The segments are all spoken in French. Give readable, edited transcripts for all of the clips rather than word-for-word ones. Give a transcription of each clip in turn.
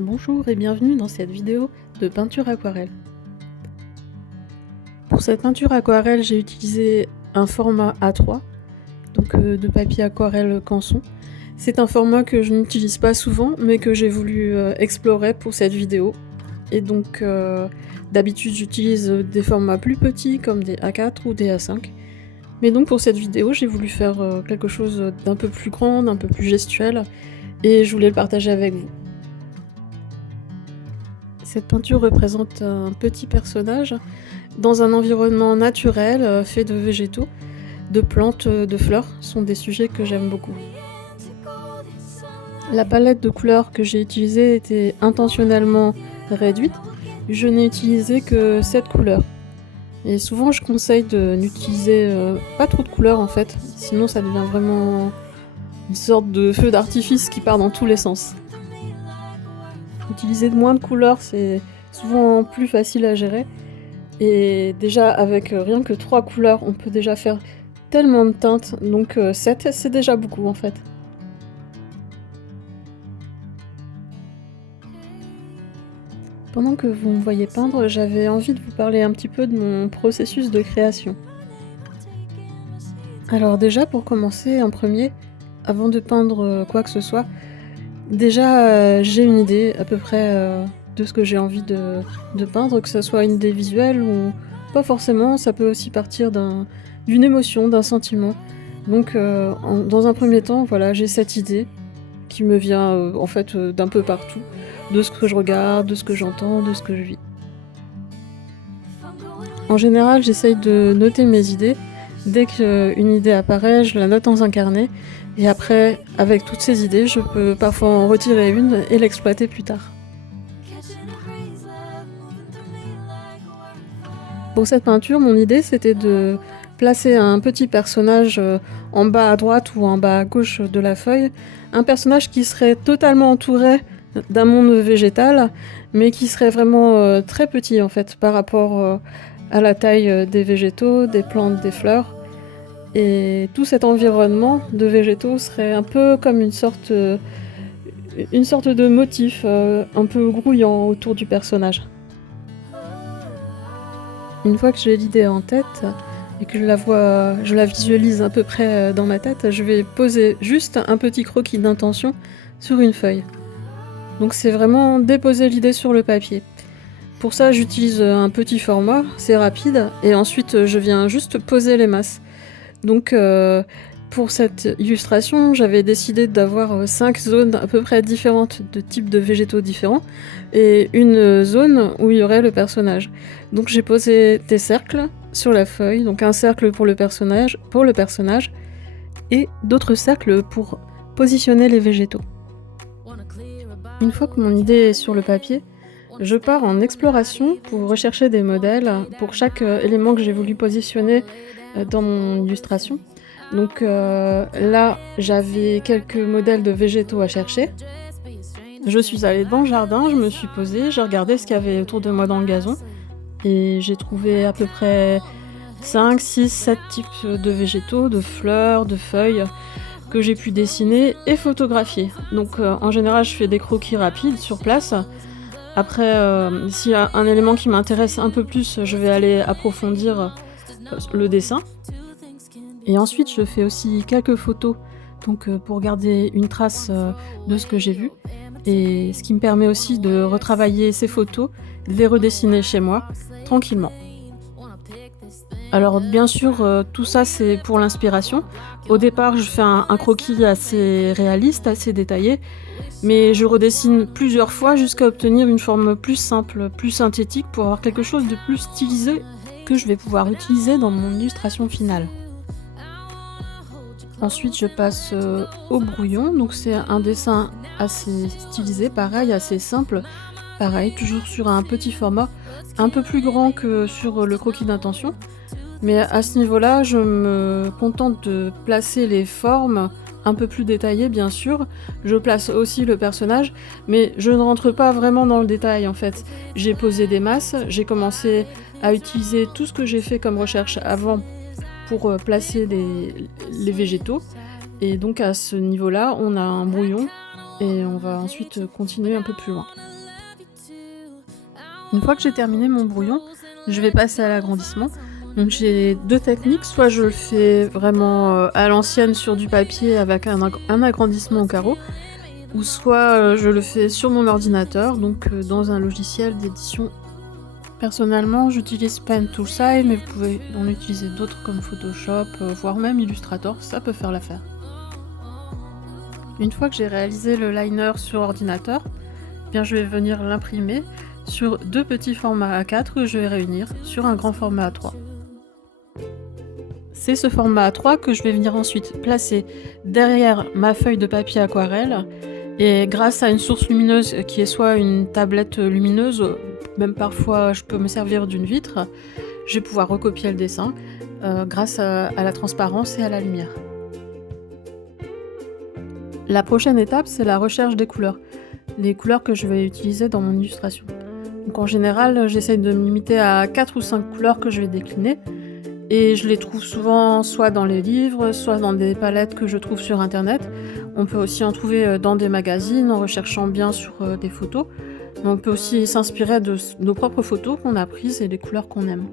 Bonjour et bienvenue dans cette vidéo de peinture aquarelle. Pour cette peinture aquarelle, j'ai utilisé un format A3, donc de papier aquarelle Canson. C'est un format que je n'utilise pas souvent, mais que j'ai voulu explorer pour cette vidéo. Et donc d'habitude j'utilise des formats plus petits comme des A4 ou des A5. Mais donc pour cette vidéo, j'ai voulu faire quelque chose d'un peu plus grand, d'un peu plus gestuel, et je voulais le partager avec vous. Cette peinture représente un petit personnage dans un environnement naturel fait de végétaux, de plantes, de fleurs, sont des sujets que j'aime beaucoup. La palette de couleurs que j'ai utilisée était intentionnellement réduite, je n'ai utilisé que 7 couleurs. Et souvent je conseille de n'utiliser pas trop de couleurs en fait, sinon ça devient vraiment une sorte de feu d'artifice qui part dans tous les sens. Utiliser moins de couleurs, c'est souvent plus facile à gérer. Et déjà, avec rien que 3 couleurs, on peut déjà faire tellement de teintes. Donc 7, c'est déjà beaucoup en fait. Pendant que vous me voyez peindre, j'avais envie de vous parler un petit peu de mon processus de création. Alors déjà, pour commencer, en premier, avant de peindre quoi que ce soit, déjà, j'ai une idée à peu près de ce que j'ai envie de peindre, que ce soit une idée visuelle ou pas forcément, ça peut aussi partir d'une émotion, d'un sentiment. Donc dans un premier temps, voilà, j'ai cette idée qui me vient en fait d'un peu partout, de ce que je regarde, de ce que j'entends, de ce que je vis. En général, j'essaye de noter mes idées. Dès qu'une idée apparaît, je la note dans un carnet. Et après, avec toutes ces idées, je peux parfois en retirer une et l'exploiter plus tard. Pour cette peinture, mon idée c'était de placer un petit personnage en bas à droite ou en bas à gauche de la feuille. Un personnage qui serait totalement entouré d'un monde végétal, mais qui serait vraiment très petit en fait par rapport à la taille des végétaux, des plantes, des fleurs. Et tout cet environnement de végétaux serait un peu comme une sorte de motif un peu grouillant autour du personnage. Une fois que j'ai l'idée en tête et que je la visualise à peu près dans ma tête, je vais poser juste un petit croquis d'intention sur une feuille. Donc c'est vraiment déposer l'idée sur le papier. Pour ça, j'utilise un petit format, c'est rapide, et ensuite je viens juste poser les masses. Donc pour cette illustration, j'avais décidé d'avoir 5 zones à peu près différentes de types de végétaux différents et une zone où il y aurait le personnage. Donc j'ai posé des cercles sur la feuille, donc un cercle pour le personnage et d'autres cercles pour positionner les végétaux. Une fois que mon idée est sur le papier, je pars en exploration pour rechercher des modèles pour chaque élément que j'ai voulu positionner dans mon illustration. Donc là, j'avais quelques modèles de végétaux à chercher. Je suis allée dans le jardin, je me suis posée, j'ai regardé ce qu'il y avait autour de moi dans le gazon et j'ai trouvé à peu près 5, 6, 7 types de végétaux, de fleurs, de feuilles que j'ai pu dessiner et photographier. Donc en général, je fais des croquis rapides sur place. Après, s'il y a un élément qui m'intéresse un peu plus, je vais aller approfondir le dessin. Et ensuite, je fais aussi quelques photos donc, pour garder une trace de ce que j'ai vu. Et ce qui me permet aussi de retravailler ces photos, de les redessiner chez moi, tranquillement. Alors bien sûr, tout ça c'est pour l'inspiration. Au départ, je fais un croquis assez réaliste, assez détaillé, mais je redessine plusieurs fois jusqu'à obtenir une forme plus simple, plus synthétique pour avoir quelque chose de plus stylisé que je vais pouvoir utiliser dans mon illustration finale. Ensuite, je passe au brouillon, donc c'est un dessin assez stylisé, pareil, assez simple, pareil, toujours sur un petit format, un peu plus grand que sur le croquis d'intention. Mais à ce niveau-là, je me contente de placer les formes un peu plus détaillées, bien sûr. Je place aussi le personnage, mais je ne rentre pas vraiment dans le détail, en fait. J'ai posé des masses, j'ai commencé à utiliser tout ce que j'ai fait comme recherche avant pour placer les végétaux. Et donc à ce niveau-là, on a un brouillon et on va ensuite continuer un peu plus loin. Une fois que j'ai terminé mon brouillon, je vais passer à l'agrandissement. Donc j'ai 2 techniques, soit je le fais vraiment, à l'ancienne sur du papier avec un agrandissement au carreau, ou soit, je le fais sur mon ordinateur, donc dans un logiciel d'édition. Personnellement, j'utilise Pen Toolside, mais vous pouvez en utiliser d'autres comme Photoshop, voire même Illustrator, ça peut faire l'affaire. Une fois que j'ai réalisé le liner sur ordinateur, eh bien je vais venir l'imprimer sur 2 petits formats A4 que je vais réunir sur un grand format A3. C'est ce format A3 que je vais venir ensuite placer derrière ma feuille de papier aquarelle, et grâce à une source lumineuse qui est soit une tablette lumineuse, même parfois je peux me servir d'une vitre, je vais pouvoir recopier le dessin grâce à la transparence et à la lumière. La prochaine étape, c'est la recherche des couleurs. Les couleurs que je vais utiliser dans mon illustration. Donc en général, j'essaye de me limiter à 4 ou 5 couleurs que je vais décliner, et je les trouve souvent soit dans les livres, soit dans des palettes que je trouve sur internet. On peut aussi en trouver dans des magazines en recherchant bien sur des photos. Mais on peut aussi s'inspirer de nos propres photos qu'on a prises et des couleurs qu'on aime.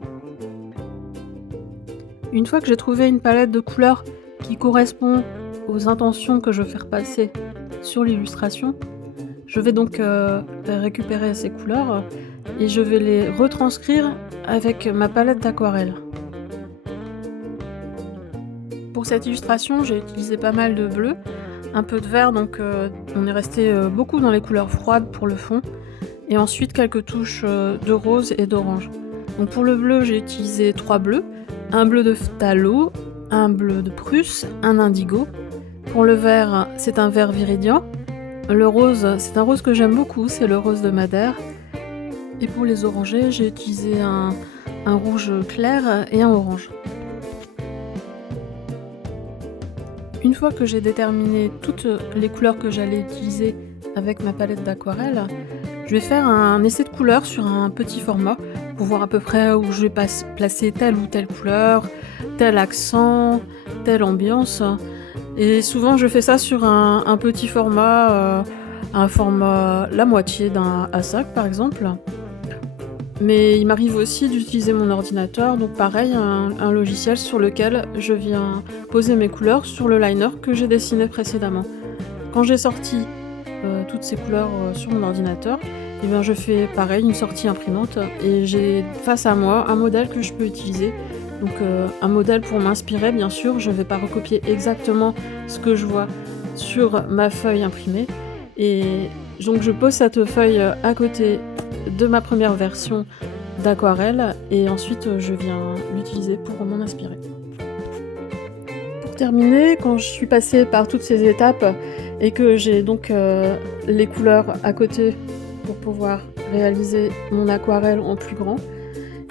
Une fois que j'ai trouvé une palette de couleurs qui correspond aux intentions que je veux faire passer sur l'illustration, je vais donc récupérer ces couleurs et je vais les retranscrire avec ma palette d'aquarelle. Pour cette illustration, j'ai utilisé pas mal de bleu, un peu de vert, donc on est resté beaucoup dans les couleurs froides pour le fond, et ensuite quelques touches de rose et d'orange. Donc pour le bleu, j'ai utilisé 3 bleus, un bleu de phthalo, un bleu de Prusse, un indigo. Pour le vert, c'est un vert viridien. Le rose, c'est un rose que j'aime beaucoup, c'est le rose de Madère. Et pour les orangés, j'ai utilisé un rouge clair et un orange. Une fois que j'ai déterminé toutes les couleurs que j'allais utiliser avec ma palette d'aquarelle, je vais faire un essai de couleurs sur un petit format pour voir à peu près où je vais placer telle ou telle couleur, tel accent, telle ambiance. Et souvent je fais ça sur un petit format, un format la moitié d'un A5 par exemple. Mais il m'arrive aussi d'utiliser mon ordinateur, donc pareil, un logiciel sur lequel je viens poser mes couleurs sur le liner que j'ai dessiné précédemment. Quand j'ai sorti toutes ces couleurs sur mon ordinateur, eh bien je fais pareil, une sortie imprimante, et j'ai face à moi un modèle que je peux utiliser. Donc un modèle pour m'inspirer, bien sûr, je ne vais pas recopier exactement ce que je vois sur ma feuille imprimée. Et donc je pose cette feuille à côté de ma première version d'aquarelle, et ensuite je viens l'utiliser pour m'en inspirer. Pour terminer, quand je suis passée par toutes ces étapes et que j'ai donc les couleurs à côté pour pouvoir réaliser mon aquarelle en plus grand,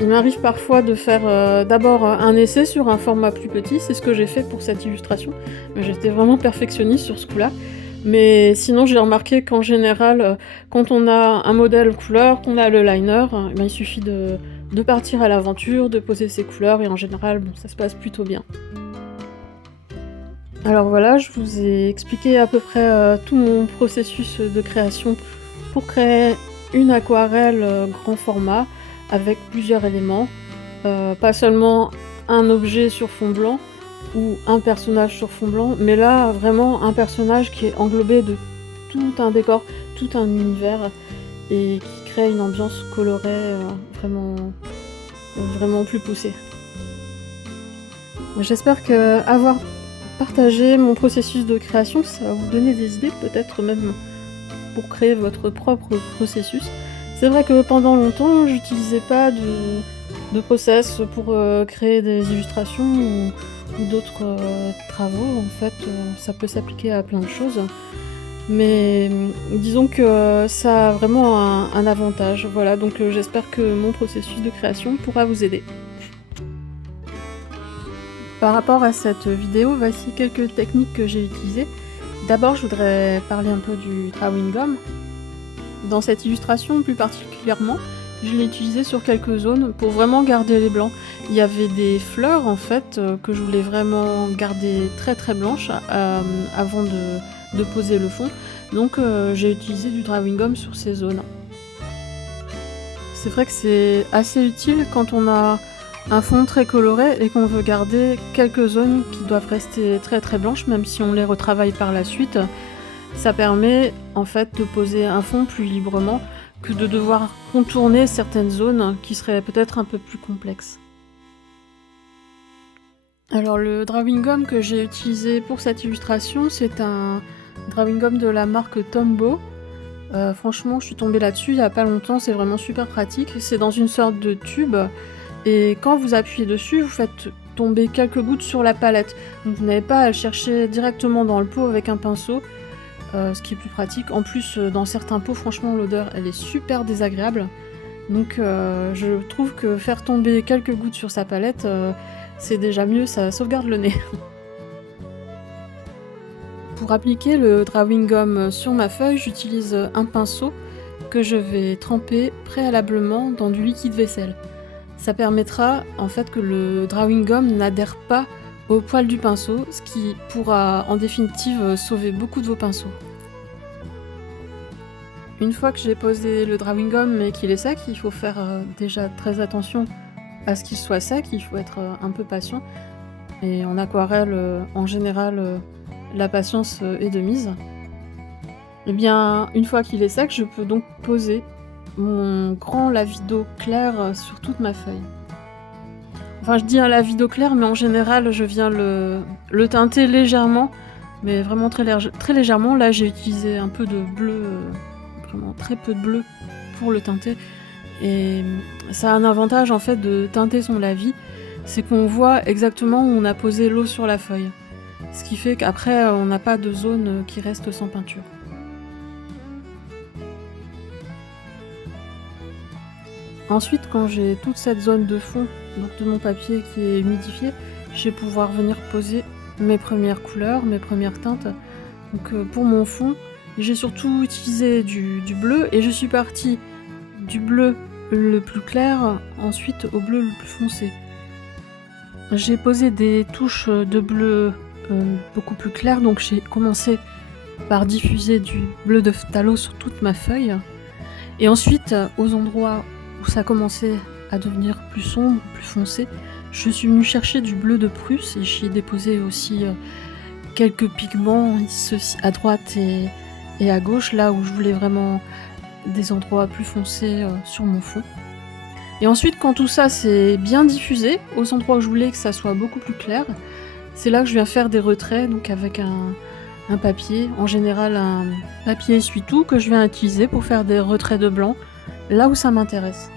il m'arrive parfois de faire d'abord un essai sur un format plus petit, c'est ce que j'ai fait pour cette illustration. J'étais vraiment perfectionniste sur ce coup-là. Mais sinon, j'ai remarqué qu'en général, quand on a un modèle couleur, qu'on a le liner, il suffit de partir à l'aventure, de poser ses couleurs, et en général, bon, ça se passe plutôt bien. Alors voilà, je vous ai expliqué à peu près tout mon processus de création pour créer une aquarelle grand format avec plusieurs éléments, pas seulement un objet sur fond blanc, ou un personnage sur fond blanc, mais là vraiment un personnage qui est englobé de tout un décor, tout un univers, et qui crée une ambiance colorée vraiment plus poussée. J'espère que avoir partagé mon processus de création, ça va vous donner des idées, peut-être même pour créer votre propre processus. C'est vrai que pendant longtemps, j'utilisais pas de process pour créer des illustrations ou d'autres travaux. En fait, ça peut s'appliquer à plein de choses. Mais disons que ça a vraiment un avantage. Voilà, donc j'espère que mon processus de création pourra vous aider. Par rapport à cette vidéo, voici quelques techniques que j'ai utilisées. D'abord, je voudrais parler un peu du drawing gum. Dans cette illustration, plus particulièrement, je l'ai utilisé sur quelques zones pour vraiment garder les blancs. Il y avait des fleurs en fait que je voulais vraiment garder très très blanches avant de poser le fond. Donc j'ai utilisé du drawing gum sur ces zones. C'est vrai que c'est assez utile quand on a un fond très coloré et qu'on veut garder quelques zones qui doivent rester très très blanches, même si on les retravaille par la suite. Ça permet en fait de poser un fond plus librement que de devoir contourner certaines zones qui seraient peut-être un peu plus complexes. Alors le drawing gum que j'ai utilisé pour cette illustration, c'est un drawing gum de la marque Tombow. Franchement, je suis tombée là-dessus il y a pas longtemps, c'est vraiment super pratique. C'est dans une sorte de tube et quand vous appuyez dessus, vous faites tomber quelques gouttes sur la palette. Donc vous n'avez pas à le chercher directement dans le pot avec un pinceau, ce qui est plus pratique. En plus, dans certains pots, franchement, l'odeur, elle est super désagréable. Donc je trouve que faire tomber quelques gouttes sur sa palette, c'est déjà mieux, ça sauvegarde le nez. Pour appliquer le drawing gum sur ma feuille, j'utilise un pinceau que je vais tremper préalablement dans du liquide vaisselle. Ça permettra en fait que le drawing gum n'adhère pas au poil du pinceau, ce qui pourra en définitive sauver beaucoup de vos pinceaux. Une fois que j'ai posé le drawing gum et qu'il est sec, il faut faire déjà très attention à ce qu'il soit sec, il faut être un peu patient. Et en aquarelle, en général, la patience est de mise. Et bien, une fois qu'il est sec, je peux donc poser mon grand lavis d'eau clair sur toute ma feuille. Enfin, je dis un lavis d'eau clair, mais en général, je viens le teinter légèrement, mais vraiment très légèrement. Là, j'ai utilisé un peu de bleu, vraiment très peu de bleu pour le teinter. Et ça a un avantage en fait de teinter son lavis, c'est qu'on voit exactement où on a posé l'eau sur la feuille. Ce qui fait qu'après, on n'a pas de zone qui reste sans peinture. Ensuite, quand j'ai toute cette zone de fond, donc de mon papier qui est humidifié, je vais pouvoir venir poser mes premières couleurs, mes premières teintes. Donc pour mon fond, j'ai surtout utilisé du bleu et je suis partie du bleu le plus clair, ensuite au bleu le plus foncé. J'ai posé des touches de bleu beaucoup plus clair, donc j'ai commencé par diffuser du bleu de phthalo sur toute ma feuille. Et ensuite, aux endroits où ça commençait à devenir plus sombre, plus foncé, je suis venue chercher du bleu de Prusse et j'y ai déposé aussi quelques pigments à droite et à gauche, là où je voulais vraiment des endroits plus foncés sur mon fond. Et ensuite, quand tout ça s'est bien diffusé, aux endroits où je voulais que ça soit beaucoup plus clair, c'est là que je viens faire des retraits, donc avec un papier, en général un papier essuie-tout que je viens utiliser pour faire des retraits de blanc, là où ça m'intéresse.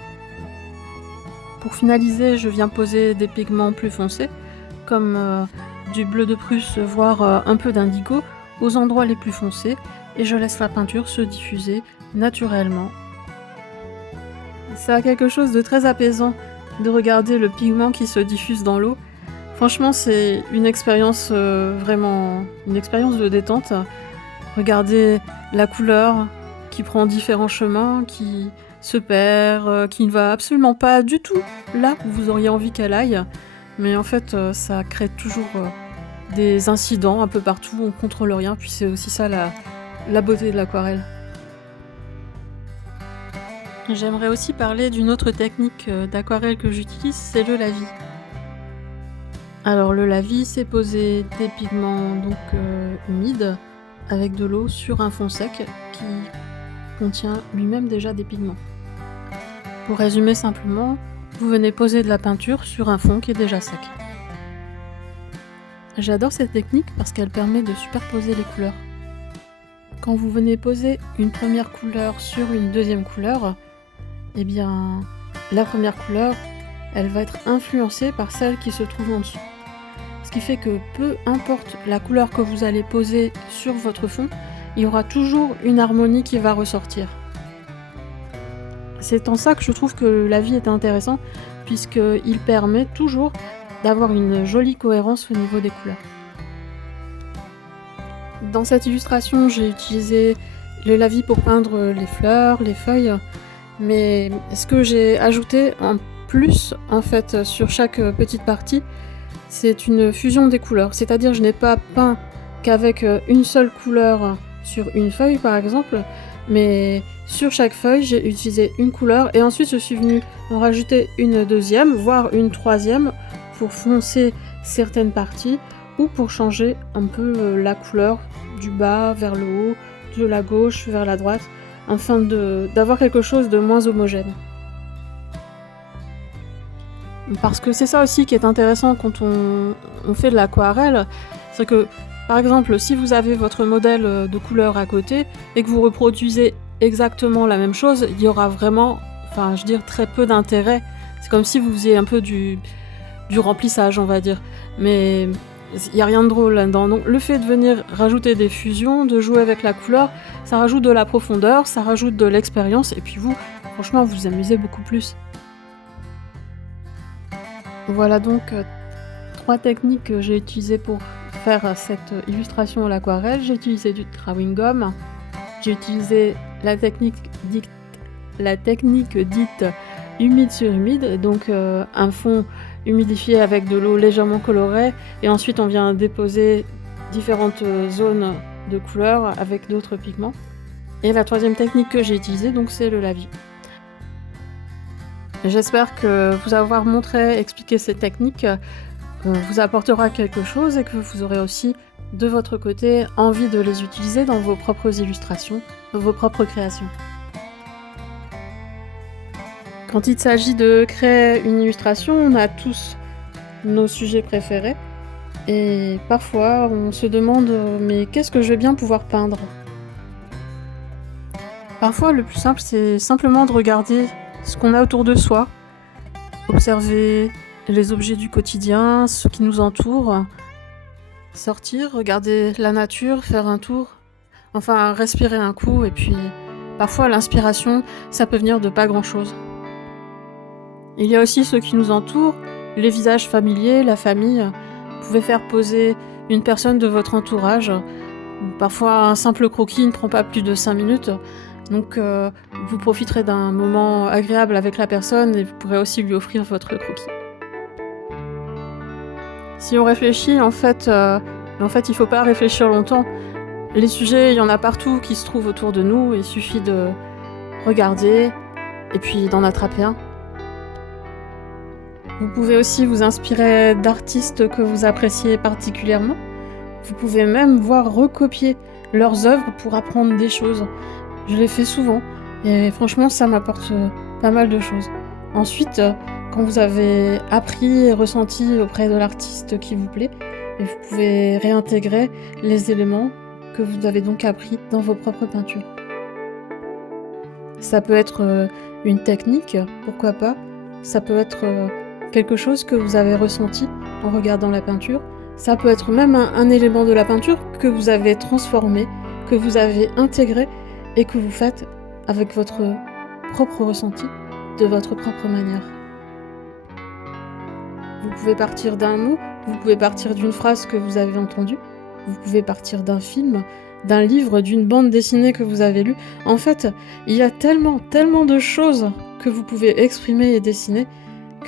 Pour finaliser, je viens poser des pigments plus foncés, comme du bleu de Prusse, voire un peu d'indigo, aux endroits les plus foncés, et je laisse la peinture se diffuser naturellement. Ça a quelque chose de très apaisant de regarder le pigment qui se diffuse dans l'eau. Franchement, c'est une expérience vraiment une expérience de détente. Regardez la couleur qui prend différents chemins, qui se perd, qui ne va absolument pas du tout là où vous auriez envie qu'elle aille. Mais en fait, ça crée toujours des incidents un peu partout, on contrôle rien, puis c'est aussi ça la beauté de l'aquarelle. J'aimerais aussi parler d'une autre technique d'aquarelle que j'utilise, c'est le lavis. Alors le lavis, c'est poser des pigments donc humides avec de l'eau sur un fond sec qui contient lui-même déjà des pigments. Pour résumer simplement, vous venez poser de la peinture sur un fond qui est déjà sec. J'adore cette technique parce qu'elle permet de superposer les couleurs. Quand vous venez poser une première couleur sur une deuxième couleur, eh bien la première couleur, elle va être influencée par celle qui se trouve en dessous. Ce qui fait que peu importe la couleur que vous allez poser sur votre fond, il y aura toujours une harmonie qui va ressortir. C'est en ça que je trouve que le lavis est intéressant, puisqu'il permet toujours d'avoir une jolie cohérence au niveau des couleurs. Dans cette illustration, j'ai utilisé le lavis pour peindre les fleurs, les feuilles, mais ce que j'ai ajouté en plus, en fait, sur chaque petite partie, c'est une fusion des couleurs. C'est-à-dire, je n'ai pas peint qu'avec une seule couleur sur une feuille par exemple, mais sur chaque feuille j'ai utilisé une couleur et ensuite je suis venue en rajouter une deuxième, voire une troisième pour foncer certaines parties ou pour changer un peu la couleur du bas vers le haut, de la gauche vers la droite, afin d'avoir quelque chose de moins homogène. Parce que c'est ça aussi qui est intéressant quand on fait de l'aquarelle, c'est que par exemple si vous avez votre modèle de couleur à côté et que vous reproduisez exactement la même chose, il y aura vraiment, enfin je veux dire, très peu d'intérêt. C'est comme si vous faisiez un peu du remplissage, on va dire. Mais il n'y a rien de drôle là-dedans. Donc le fait de venir rajouter des fusions, de jouer avec la couleur, ça rajoute de la profondeur, ça rajoute de l'expérience, et puis vous, franchement, vous vous amusez beaucoup plus. Voilà donc 3 techniques que j'ai utilisées pour faire cette illustration à l'aquarelle. J'ai utilisé du drawing gum, j'ai utilisé la technique dite humide sur humide, donc un fond humidifié avec de l'eau légèrement colorée, et ensuite on vient déposer différentes zones de couleurs avec d'autres pigments. Et la 3e technique que j'ai utilisée, donc c'est le lavis. J'espère que vous avoir expliqué ces techniques vous apportera quelque chose et que vous aurez aussi, de votre côté, envie de les utiliser dans vos propres illustrations, dans vos propres créations. Quand il s'agit de créer une illustration, on a tous nos sujets préférés. Et parfois, on se demande « mais qu'est-ce que je vais bien pouvoir peindre ?» Parfois, le plus simple, c'est simplement de regarder ce qu'on a autour de soi, observer les objets du quotidien, ce qui nous entoure, sortir, regarder la nature, faire un tour, enfin respirer un coup, et puis parfois l'inspiration, ça peut venir de pas grand-chose. Il y a aussi ceux qui nous entourent, les visages familiers, la famille. Vous pouvez faire poser une personne de votre entourage. Parfois, un simple croquis ne prend pas plus de 5 minutes. Donc, vous profiterez d'un moment agréable avec la personne et vous pourrez aussi lui offrir votre croquis. Si on réfléchit, en fait, il faut pas réfléchir longtemps. Les sujets, il y en a partout qui se trouvent autour de nous. Il suffit de regarder et puis d'en attraper un. Vous pouvez aussi vous inspirer d'artistes que vous appréciez particulièrement. Vous pouvez même voir recopier leurs œuvres pour apprendre des choses. Je l'ai fait souvent et franchement ça m'apporte pas mal de choses. Ensuite, quand vous avez appris et ressenti auprès de l'artiste qui vous plaît, vous pouvez réintégrer les éléments que vous avez donc appris dans vos propres peintures. Ça peut être une technique, pourquoi pas. Ça peut être quelque chose que vous avez ressenti en regardant la peinture. Ça peut être même un élément de la peinture que vous avez transformé, que vous avez intégré et que vous faites avec votre propre ressenti, de votre propre manière. Vous pouvez partir d'un mot, vous pouvez partir d'une phrase que vous avez entendue, vous pouvez partir d'un film, d'un livre, d'une bande dessinée que vous avez lue. En fait, il y a tellement de choses que vous pouvez exprimer et dessiner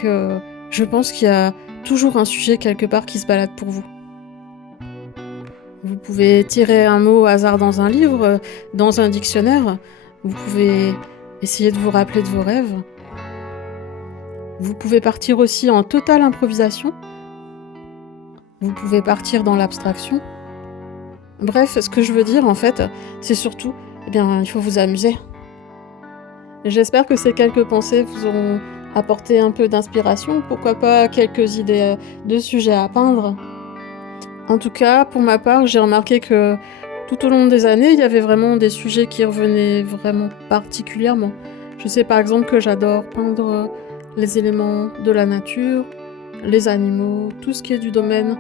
que je pense qu'il y a toujours un sujet quelque part qui se balade pour vous. Vous pouvez tirer un mot au hasard dans un livre, dans un dictionnaire. Vous pouvez essayer de vous rappeler de vos rêves. Vous pouvez partir aussi en totale improvisation. Vous pouvez partir dans l'abstraction. Bref, ce que je veux dire en fait, c'est surtout, il faut vous amuser. J'espère que ces quelques pensées vous auront apporté un peu d'inspiration, pourquoi pas quelques idées de sujets à peindre. En tout cas, pour ma part, j'ai remarqué que tout au long des années, il y avait vraiment des sujets qui revenaient vraiment particulièrement. Je sais par exemple que j'adore peindre les éléments de la nature, les animaux, tout ce qui est du domaine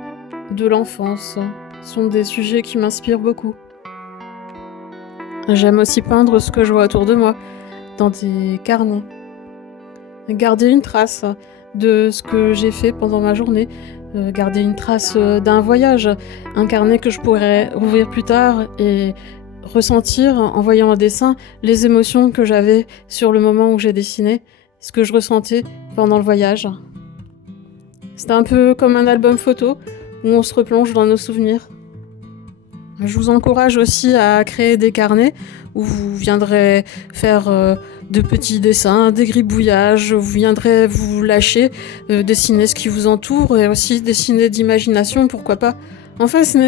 de l'enfance. Ce sont des sujets qui m'inspirent beaucoup. J'aime aussi peindre ce que je vois autour de moi, dans des carnets. Garder une trace de ce que j'ai fait pendant ma journée, garder une trace d'un voyage, un carnet que je pourrais rouvrir plus tard et ressentir, en voyant un dessin, les émotions que j'avais sur le moment où j'ai dessiné, ce que je ressentais pendant le voyage. C'est un peu comme un album photo où on se replonge dans nos souvenirs. Je vous encourage aussi à créer des carnets où vous viendrez faire de petits dessins, des gribouillages, vous viendrez vous lâcher, dessiner ce qui vous entoure et aussi dessiner d'imagination, pourquoi pas. Enfin, ce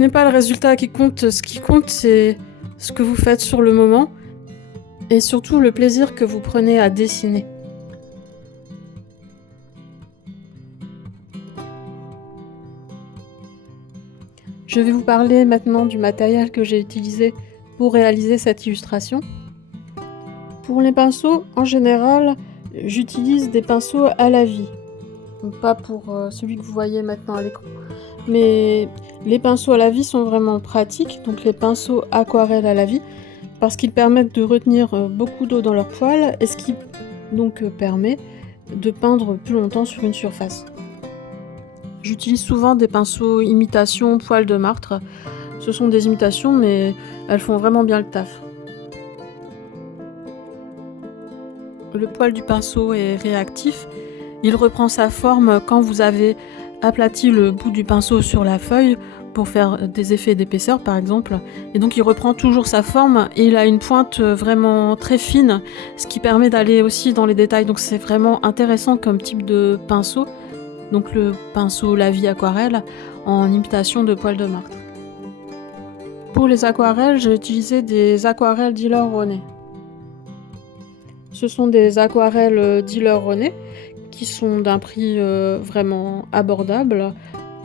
n'est pas le résultat qui compte, ce qui compte c'est ce que vous faites sur le moment et surtout le plaisir que vous prenez à dessiner. Je vais vous parler maintenant du matériel que j'ai utilisé pour réaliser cette illustration. Pour les pinceaux, en général, j'utilise des pinceaux à la vie. Pas pour celui que vous voyez maintenant à l'écran. Mais les pinceaux à la vie sont vraiment pratiques, donc les pinceaux aquarelles à la vie, parce qu'ils permettent de retenir beaucoup d'eau dans leur poils, et ce qui donc permet de peindre plus longtemps sur une surface. J'utilise souvent des pinceaux imitation poils de martre. Ce sont des imitations, mais elles font vraiment bien le taf. Le poil du pinceau est réactif. Il reprend sa forme quand vous avez aplati le bout du pinceau sur la feuille pour faire des effets d'épaisseur par exemple. Et donc il reprend toujours sa forme et il a une pointe vraiment très fine, ce qui permet d'aller aussi dans les détails. Donc c'est vraiment intéressant comme type de pinceau. Donc le pinceau La Vie aquarelle en imitation de poils de martre. Pour les aquarelles, j'ai utilisé des aquarelles Daler Rowney. Ce sont des aquarelles Daler Rowney qui sont d'un prix vraiment abordable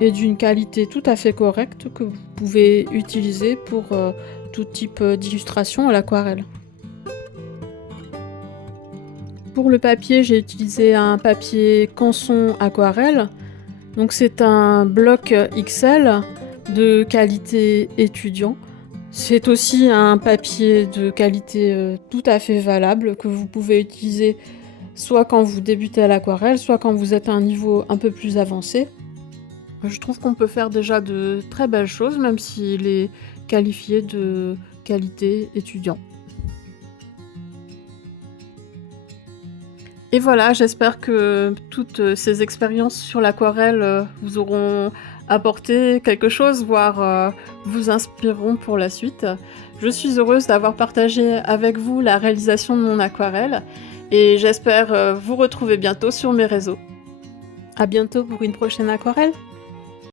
et d'une qualité tout à fait correcte que vous pouvez utiliser pour tout type d'illustration à l'aquarelle. Pour le papier, j'ai utilisé un papier Canson aquarelle. Donc c'est un bloc XL de qualité étudiant. C'est aussi un papier de qualité tout à fait valable que vous pouvez utiliser soit quand vous débutez à l'aquarelle, soit quand vous êtes à un niveau un peu plus avancé. Je trouve qu'on peut faire déjà de très belles choses, même s'il est qualifié de qualité étudiant. Et voilà, j'espère que toutes ces expériences sur l'aquarelle vous auront apporté quelque chose, voire vous inspireront pour la suite. Je suis heureuse d'avoir partagé avec vous la réalisation de mon aquarelle et j'espère vous retrouver bientôt sur mes réseaux. À bientôt pour une prochaine aquarelle!